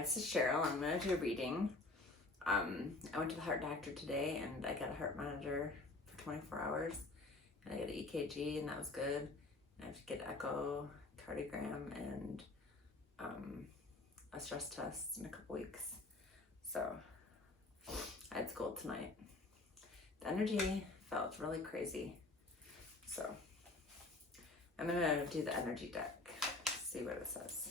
this is Cheryl. I'm going to do a reading. I went to the heart doctor today and I got a heart monitor for 24 hours. And I got an EKG and that was good. And I have to get echo, cardiogram, and a stress test in a couple weeks. So I had school tonight. The energy felt really crazy. So I'm going to do the energy deck, see what it says.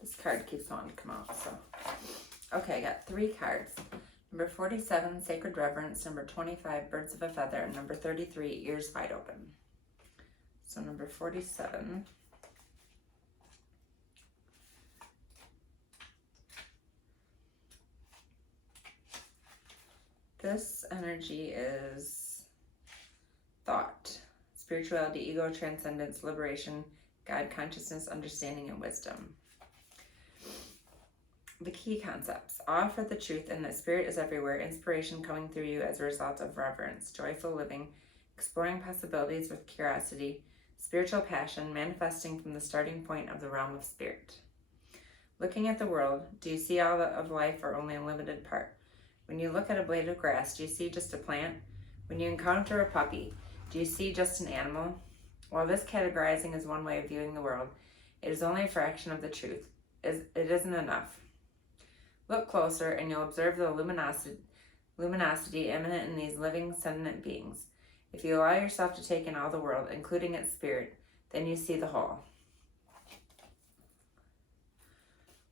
This card keeps wanting to come out, so. Okay, I got 3 cards. Number 47, Sacred Reverence. Number 25, Birds of a Feather. And number 33, Ears Wide Open. So number 47. This energy is thought, spirituality, ego, transcendence, liberation, God, consciousness, understanding, and wisdom. The key concepts: awe for the truth and that spirit is everywhere, inspiration coming through you as a result of reverence, joyful living, exploring possibilities with curiosity, spiritual passion, manifesting from the starting point of the realm of spirit. Looking at the world, do you see all of life or only a limited part? When you look at a blade of grass, do you see just a plant? When you encounter a puppy, do you see just an animal? While this categorizing is one way of viewing the world, it is only a fraction of the truth. It isn't enough. Look closer and you'll observe the luminosity immanent in these living, sentient beings. If you allow yourself to take in all the world, including its spirit, then you see the whole.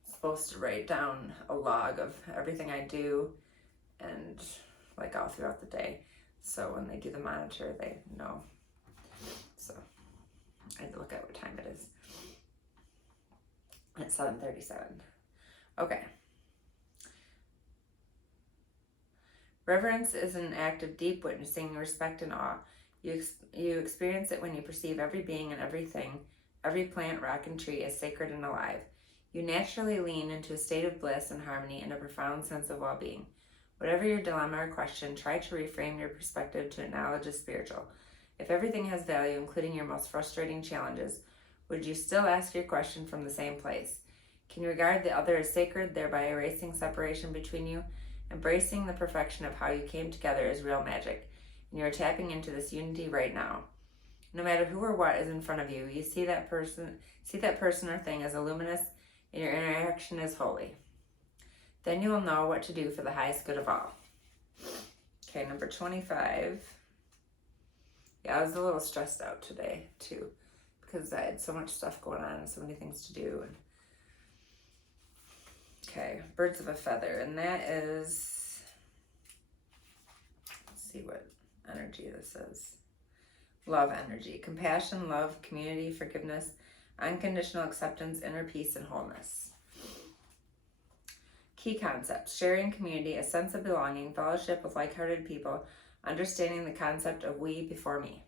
I'm supposed to write down a log of everything I do and like all throughout the day. So when they do the monitor, they know. So I had to look at what time it is. It's 7:37. Okay. Reverence is an act of deep witnessing, respect, and awe. You experience it when you perceive every being and everything, every plant, rock, and tree as sacred and alive. You naturally lean into a state of bliss and harmony and a profound sense of well-being. Whatever your dilemma or question, try to reframe your perspective to acknowledge as spiritual. If everything has value, including your most frustrating challenges, would you still ask your question from the same place? Can you regard the other as sacred, thereby erasing separation between you? Embracing the perfection of how you came together is real magic, and you're tapping into this unity right now. No matter who or what is in front of you, you see that person or thing as luminous, and your interaction is holy. Then you will know what to do for the highest good of all. Okay, number 25. Yeah, I was a little stressed out today, too, because I had so much stuff going on and so many things to do. Okay, Birds of a Feather, and that is, let's see what energy this is. Love energy, compassion, love, community, forgiveness, unconditional acceptance, inner peace, and wholeness. Key concepts: sharing community, a sense of belonging, fellowship with like-hearted people, understanding the concept of we before me.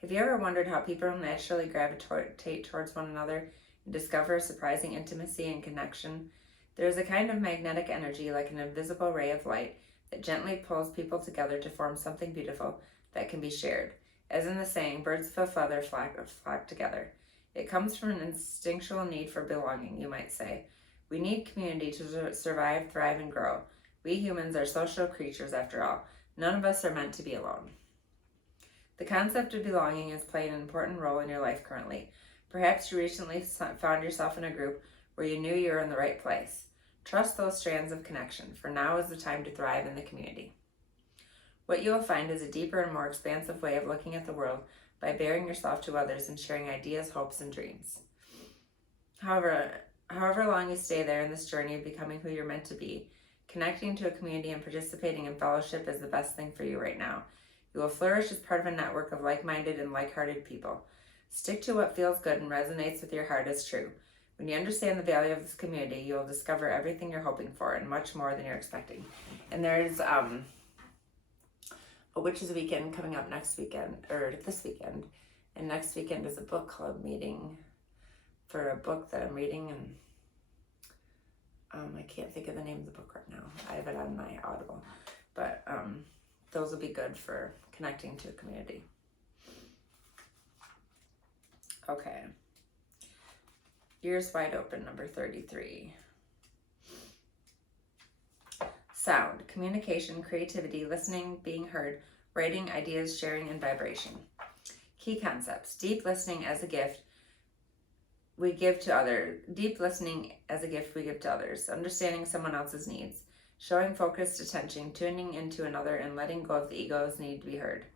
Have you ever wondered how people naturally gravitate towards one another and discover surprising intimacy and connection? There is a kind of magnetic energy, like an invisible ray of light, that gently pulls people together to form something beautiful that can be shared. As in the saying, birds of a feather flock together. It comes from an instinctual need for belonging, you might say. We need community to survive, thrive, and grow. We humans are social creatures, after all. None of us are meant to be alone. The concept of belonging is playing an important role in your life currently. Perhaps you recently found yourself in a group where you knew you were in the right place. Trust those strands of connection, for now is the time to thrive in the community. What you will find is a deeper and more expansive way of looking at the world by baring yourself to others and sharing ideas, hopes, and dreams. However long you stay there in this journey of becoming who you're meant to be, connecting to a community and participating in fellowship is the best thing for you right now. You will flourish as part of a network of like-minded and like-hearted people. Stick to what feels good and resonates with your heart as true. When you understand the value of this community, you will discover everything you're hoping for and much more than you're expecting. And there's a Witches Weekend coming up next weekend, or this weekend. And next weekend is a book club meeting for a book that I'm reading, and I can't think of the name of the book right now. I have it on my Audible. But those will be good for connecting to a community. Okay. Ears wide open, number 33. Sound, communication, creativity, listening, being heard, writing, ideas, sharing, and vibration. Key concepts: deep listening as a gift we give to others. Deep listening as a gift we give to others. Understanding someone else's needs. Showing focused attention, tuning into another, and letting go of the ego's need to be heard.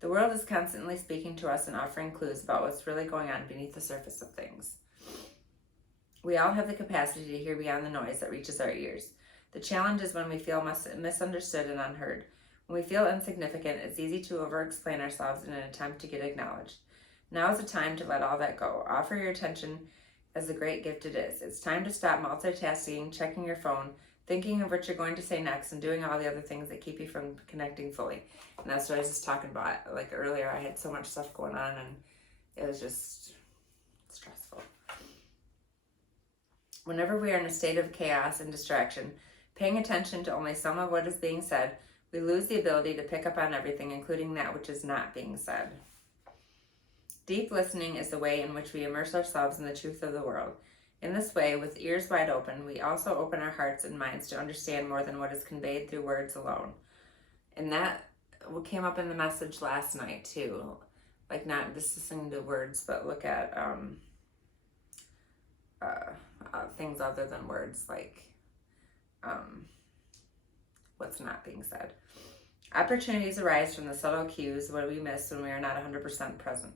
The world is constantly speaking to us and offering clues about what's really going on beneath the surface of things. We all have the capacity to hear beyond the noise that reaches our ears. The challenge is when we feel misunderstood and unheard. When we feel insignificant, it's easy to over-explain ourselves in an attempt to get acknowledged. Now is the time to let all that go. Offer your attention as the great gift it is. It's time to stop multitasking, checking your phone, thinking of what you're going to say next, and doing all the other things that keep you from connecting fully. And that's what I was just talking about. Like earlier, I had so much stuff going on, and it was just stressful. Whenever we are in a state of chaos and distraction, paying attention to only some of what is being said, we lose the ability to pick up on everything, including that which is not being said. Deep listening is the way in which we immerse ourselves in the truth of the world. In this way, with ears wide open, we also open our hearts and minds to understand more than what is conveyed through words alone. And that came up in the message last night too. Like, not just listening to words, but look at things other than words, like what's not being said. Opportunities arise from the subtle cues, what we miss when we are not 100% present.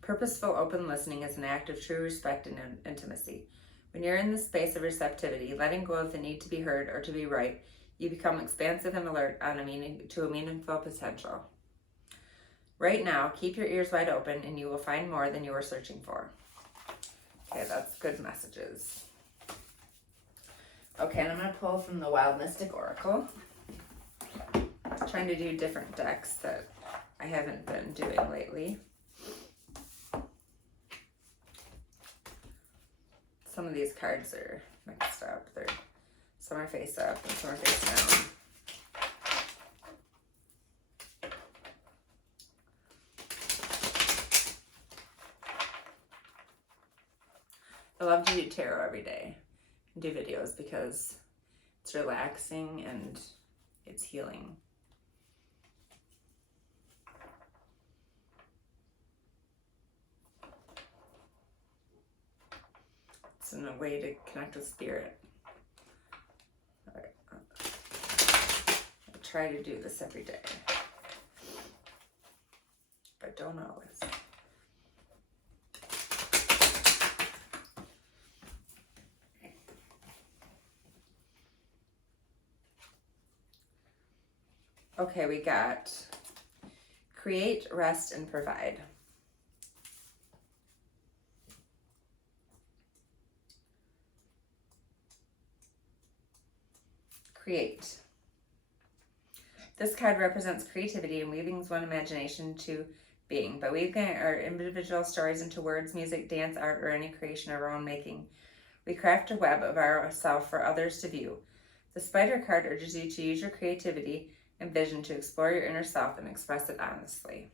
Purposeful open listening is an act of true respect and intimacy. When you're in the space of receptivity, letting go of the need to be heard or to be right, you become expansive and alert on a meaningful potential. Right now, keep your ears wide open and you will find more than you are searching for. Okay, that's good messages. Okay, and I'm going to pull from the Wild Mystic Oracle. I'm trying to do different decks that I haven't been doing lately. Some of these cards are mixed up. Some are face up and some are face down. I love to do tarot every day and do videos because it's relaxing and it's healing. It's a way to connect with spirit. All right. I try to do this every day, but don't always. Okay, we got create, rest, and provide. Create. This card represents creativity and weaving one's imagination to being. By weaving our individual stories into words, music, dance, art, or any creation of our own making, we craft a web of ourselves for others to view. The Spider card urges you to use your creativity and vision to explore your inner self and express it honestly.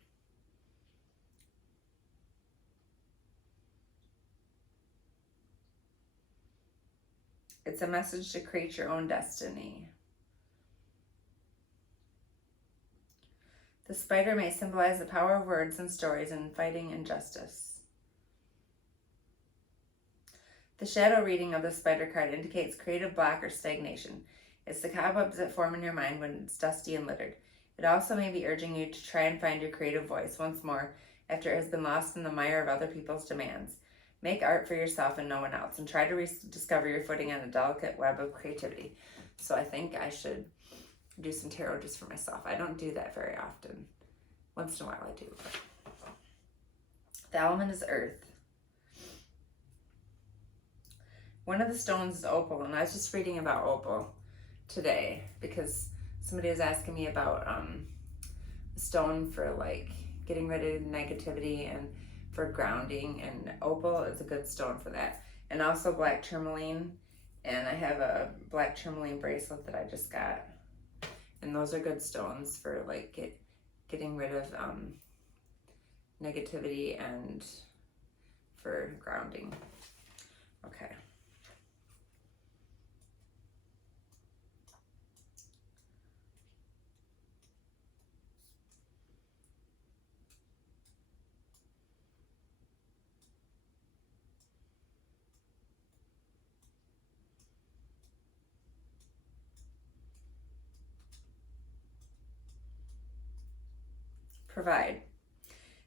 It's a message to create your own destiny. The spider may symbolize the power of words and stories in fighting injustice. The shadow reading of the spider card indicates creative block or stagnation. It's the cobwebs that form in your mind when it's dusty and littered. It also may be urging you to try and find your creative voice once more after it has been lost in the mire of other people's demands. Make art for yourself and no one else, and try to rediscover your footing on the delicate web of creativity. So I think I should do some tarot just for myself. I don't do that very often. Once in a while I do. The element is earth. One of the stones is opal, and I was just reading about opal today because somebody was asking me about a stone for like getting rid of negativity and for grounding, and opal is a good stone for that. And also black tourmaline, and I have a black tourmaline bracelet that I just got, and those are good stones for like getting rid of negativity and for grounding. Okay. Provide.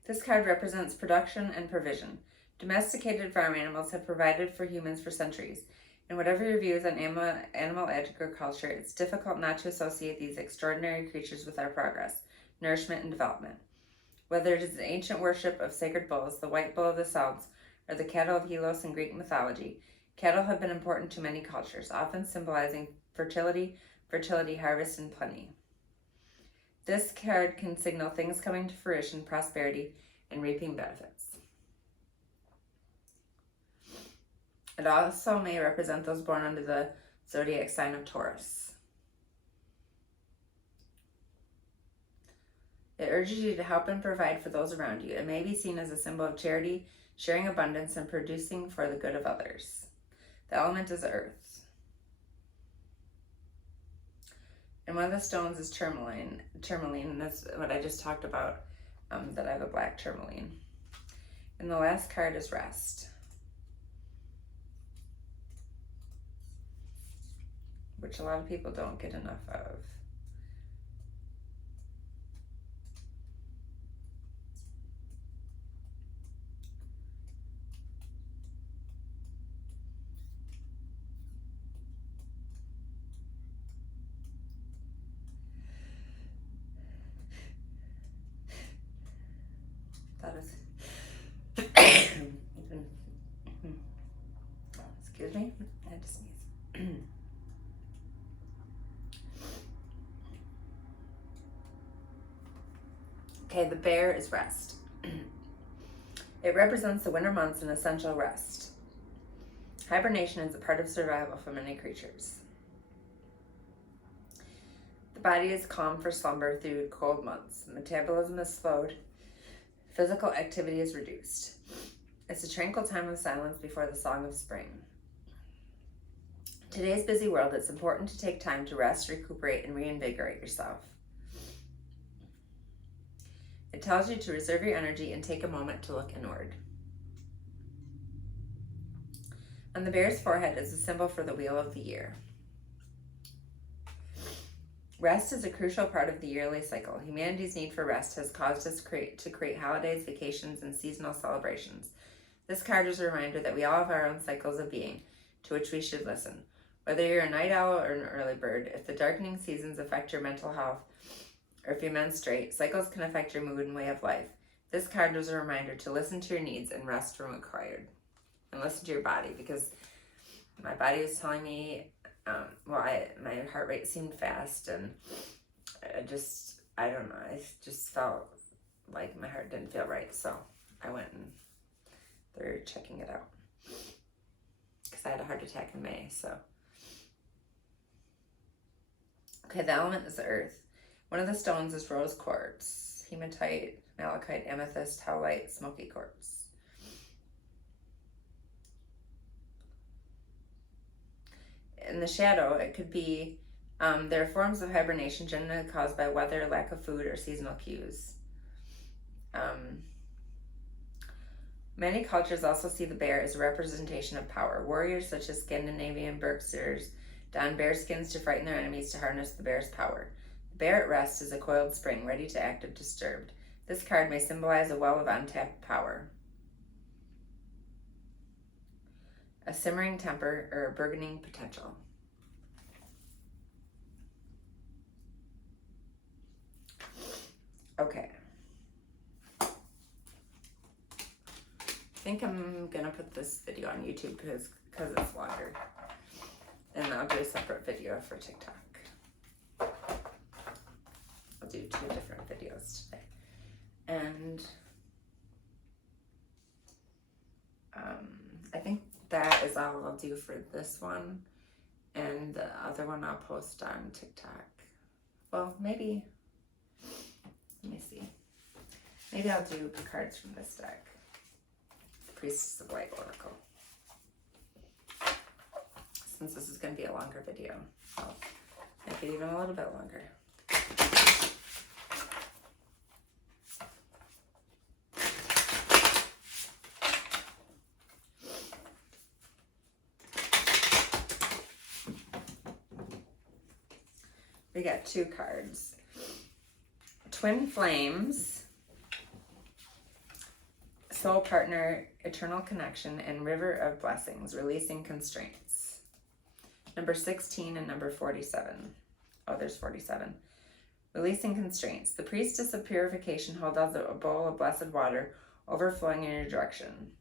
This card represents production and provision. Domesticated farm animals have provided for humans for centuries. And whatever your views on animal agriculture, it's difficult not to associate these extraordinary creatures with our progress, nourishment, and development. Whether it is the ancient worship of sacred bulls, the white bull of the Celts, or the cattle of Helios in Greek mythology, cattle have been important to many cultures, often symbolizing fertility, harvest, and plenty. This card can signal things coming to fruition, prosperity, and reaping benefits. It also may represent those born under the zodiac sign of Taurus. It urges you to help and provide for those around you. It may be seen as a symbol of charity, sharing abundance, and producing for the good of others. The element is earth. And one of the stones is tourmaline, and that's what I just talked about, that I have a black tourmaline. And the last card is rest, which a lot of people don't get enough of. That is, excuse me, I had to sneeze. Okay, the bear is rest. It represents the winter months and essential rest. Hibernation is a part of survival for many creatures. The body is calm for slumber through cold months. Metabolism is slowed. Physical activity is reduced. It's a tranquil time of silence before the song of spring. In today's busy world, it's important to take time to rest, recuperate, and reinvigorate yourself. It tells you to reserve your energy and take a moment to look inward. On the bear's forehead is a symbol for the wheel of the year. Rest is a crucial part of the yearly cycle. Humanity's need for rest has caused us to create holidays, vacations, and seasonal celebrations. This card is a reminder that we all have our own cycles of being, to which we should listen. Whether you're a night owl or an early bird, if the darkening seasons affect your mental health, or if you menstruate, cycles can affect your mood and way of life. This card is a reminder to listen to your needs and rest when required. And listen to your body, because my body was telling me, my heart rate seemed fast, and I don't know, I just felt like my heart didn't feel right, so I went and they're checking it out, because I had a heart attack in May, so. Okay, the element is the earth. One of the stones is rose quartz, hematite, malachite, amethyst, howlite, smoky quartz. In the shadow, it could be, there are forms of hibernation generally caused by weather, lack of food, or seasonal cues. Many cultures also see the bear as a representation of power. Warriors such as Scandinavian berserkers don bear skins to frighten their enemies to harness the bear's power. The bear at rest is a coiled spring, ready to act if disturbed. This card may symbolize a well of untapped power, a simmering temper, or a burgeoning potential. Okay. think I'm gonna put this video on YouTube because it's longer. And I'll do a separate video for TikTok. I'll do 2 different videos today. And I think that is all I'll do for this one. And the other one I'll post on TikTok. Well, maybe, let me see. Maybe I'll do the cards from this deck. The Priestess of Light Oracle. Since this is going to be a longer video, I'll make it even a little bit longer. We got 2 cards. Twin Flames, Soul Partner, Eternal Connection, and River of Blessings, Releasing Constraints. Number 16 and number 47. Oh, there's 47. Releasing Constraints. The Priestess of Purification holds out a bowl of blessed water overflowing in your direction.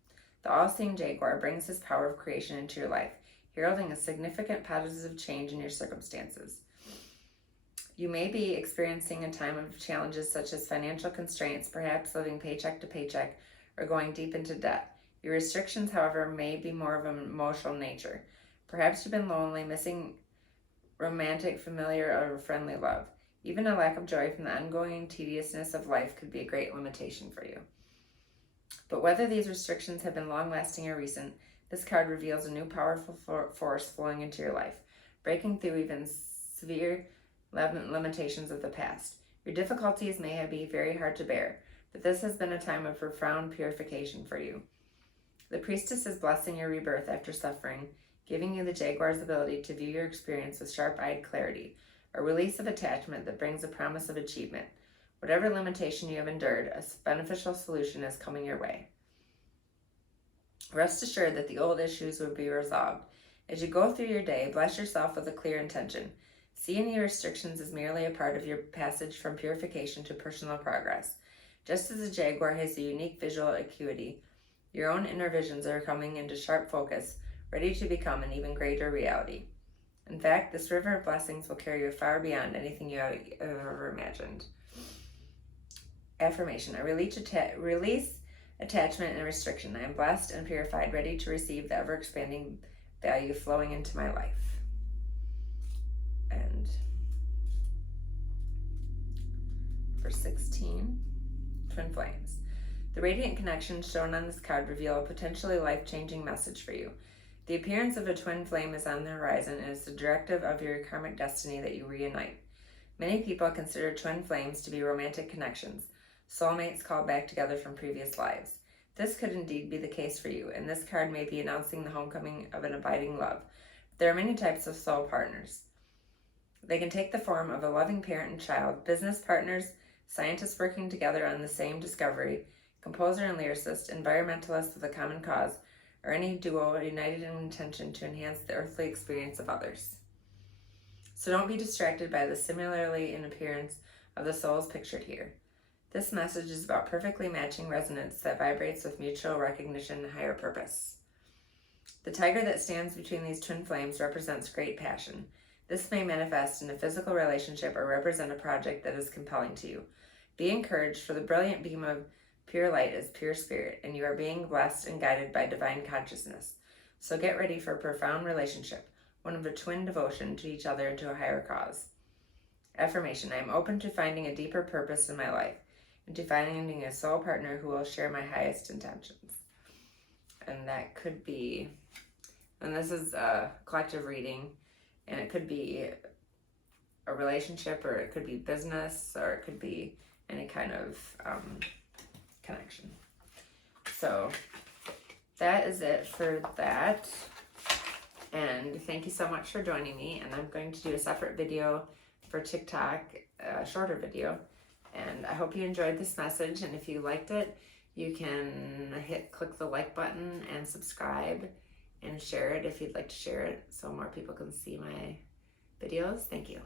The all-seeing Jaguar brings his power of creation into your life, heralding a significant positive change in your circumstances. You may be experiencing a time of challenges such as financial constraints, perhaps living paycheck to paycheck, or going deep into debt. Your restrictions, however, may be more of an emotional nature. Perhaps you've been lonely, missing romantic, familiar, or friendly love. Even a lack of joy from the ongoing tediousness of life could be a great limitation for you. But whether these restrictions have been long-lasting or recent, this card reveals a new powerful force flowing into your life, breaking through even severe limitations of the past. Your difficulties may be very hard to bear, but this has been a time of profound purification for you. The Priestess is blessing your rebirth after suffering, giving you the Jaguar's ability to view your experience with sharp-eyed clarity, a release of attachment that brings a promise of achievement. Whatever limitation you have endured, a beneficial solution is coming your way. Rest assured that the old issues will be resolved. As you go through your day, bless yourself with a clear intention. See any restrictions as merely a part of your passage from purification to personal progress. Just as a Jaguar has a unique visual acuity, your own inner visions are coming into sharp focus, ready to become an even greater reality. In fact, this river of blessings will carry you far beyond anything you have ever imagined. Affirmation. I release attachment and restriction. I am blessed and purified, ready to receive the ever-expanding value flowing into my life. And for 16, Twin Flames. The radiant connections shown on this card reveal a potentially life-changing message for you. The appearance of a twin flame is on the horizon and is the directive of your karmic destiny that you reunite. Many people consider twin flames to be romantic connections, soulmates called back together from previous lives. This could indeed be the case for you, and this card may be announcing the homecoming of an abiding love. There are many types of soul partners. They can take the form of a loving parent and child, business partners, scientists working together on the same discovery, composer and lyricist, environmentalists with a common cause, or any duo united in intention to enhance the earthly experience of others. So don't be distracted by the similarly in appearance of the souls pictured here. This message is about perfectly matching resonance that vibrates with mutual recognition and higher purpose. The tiger that stands between these twin flames represents great passion. This may manifest in a physical relationship or represent a project that is compelling to you. Be encouraged, for the brilliant beam of pure light is pure spirit, and you are being blessed and guided by divine consciousness. So get ready for a profound relationship, one of a twin devotion to each other and to a higher cause. Affirmation. I am open to finding a deeper purpose in my life and to finding a soul partner who will share my highest intentions. And that could be, and this is a collective reading, and it could be a relationship, or it could be business, or it could be any kind of connection. So that is it for that. And thank you so much for joining me. And I'm going to do a separate video for TikTok, a shorter video. And I hope you enjoyed this message. And if you liked it, you can click the like button and subscribe and share it if you'd like to share it so more people can see my videos. Thank you.